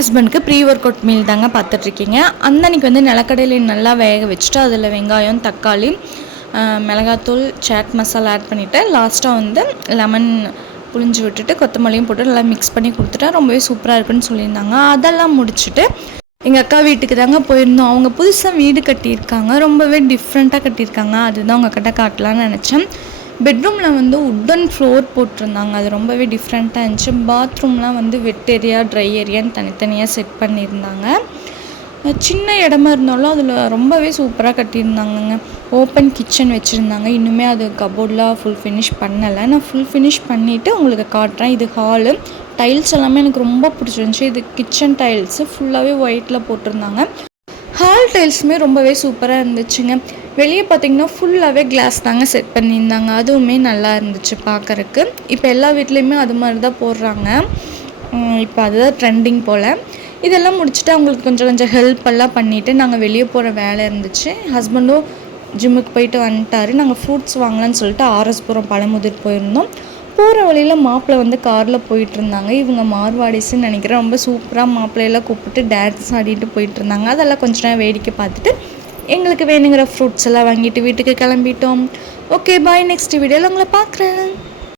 ஹஸ்பண்டுக்கு pre work out meal தாங்க பார்த்துட்ருக்கீங்க. அந்த அன்றைக்கி வந்து நிலக்கடலை நல்லா வேக வச்சுட்டு அதில் வெங்காயம், தக்காளி, மிளகாத்தூள், சாட் மசாலா ஆட் பண்ணிவிட்டு லாஸ்ட்டாக வந்து லெமன் புளிஞ்சு விட்டுட்டு கொத்தமல்லியும் போட்டு நல்லா மிக்ஸ் பண்ணி கொடுத்துட்டா ரொம்பவே சூப்பராக இருக்குன்னு சொல்லியிருந்தாங்க. அதெல்லாம் முடிச்சுட்டு எங்கள் அக்கா வீட்டுக்கு தாங்க போயிருந்தோம். அவங்க புதுசாக வீடு கட்டியிருக்காங்க, ரொம்பவே டிஃப்ரெண்ட்டாக கட்டியிருக்காங்க. அதுதான் உங்கள் கிட்ட காட்டலான்னு நினச்சேன். பெட்ரூமில் வந்து உட்டன் ஃப்ளோர் போட்டிருந்தாங்க, அது ரொம்பவே டிஃப்ரெண்ட்டாக இருந்துச்சு. பாத்ரூம்லாம் வந்து வெட் ஏரியா, ட்ரை ஏரியான்னு தனித்தனியாக செட் பண்ணியிருந்தாங்க. சின்ன இடமா இருந்தாலும் அதில் ரொம்பவே சூப்பராக கட்டியிருந்தாங்கங்க. ஓப்பன் கிச்சன் வச்சுருந்தாங்க. இன்னுமே அது கபோர்டெலாம் ஃபுல் ஃபினிஷ் பண்ணலை. நான் ஃபுல் ஃபினிஷ் பண்ணிவிட்டு உங்களுக்கு காட்டுறேன். இது ஹாலு. டைல்ஸ் எல்லாமே எனக்கு ரொம்ப பிடிச்சிருந்துச்சி. இது கிச்சன் டைல்ஸு ஃபுல்லாகவே ஒயிட்டில் போட்டிருந்தாங்க. ஹால் டைல்ஸுமே ரொம்பவே சூப்பராக இருந்துச்சுங்க. வெளியே பார்த்திங்கன்னா ஃபுல்லாகவே கிளாஸ் தாங்க செட் பண்ணியிருந்தாங்க. அதுவுமே நல்லா இருந்துச்சு பார்க்குறக்கு. இப்போ எல்லா வீட்லேயுமே அது மாதிரி தான் போடுறாங்க. இப்போ அதுதான் ட்ரெண்டிங் போல். இதெல்லாம் முடிச்சுட்டு அவங்களுக்கு கொஞ்சம் ஹெல்ப்பெல்லாம் பண்ணிவிட்டு நாங்கள் வெளியே போகிற வேலை இருந்துச்சு. ஹஸ்பண்டும் ஜிம்முக்கு போயிட்டு வந்துட்டார். நாங்கள் ஃப்ரூட்ஸ் வாங்கலான்னு சொல்லிட்டு ஆர்எஸ்புரம் பழமுதிர் போயிருந்தோம். போகிற வழியில் மாப்பிள்ளை வந்து காரில் போயிட்டுருந்தாங்க. இவங்க மார்வாடிஸ்ன்னு நினைக்கிறேன். ரொம்ப சூப்பராக மாப்பிள்ளையெல்லாம் கூப்பிட்டு டான்ஸ் ஆடிட்டு போயிட்டுருந்தாங்க. அதெல்லாம் கொஞ்ச நேரம் வேடிக்கை பார்த்துட்டு எங்களுக்கு வேணுங்கிற ஃப்ரூட்ஸ் எல்லாம் வாங்கிட்டு வீட்டுக்கு கிளம்பிட்டோம். ஓகே பாய், நெக்ஸ்ட் வீடியோவில் உங்களை பார்க்குறேன்.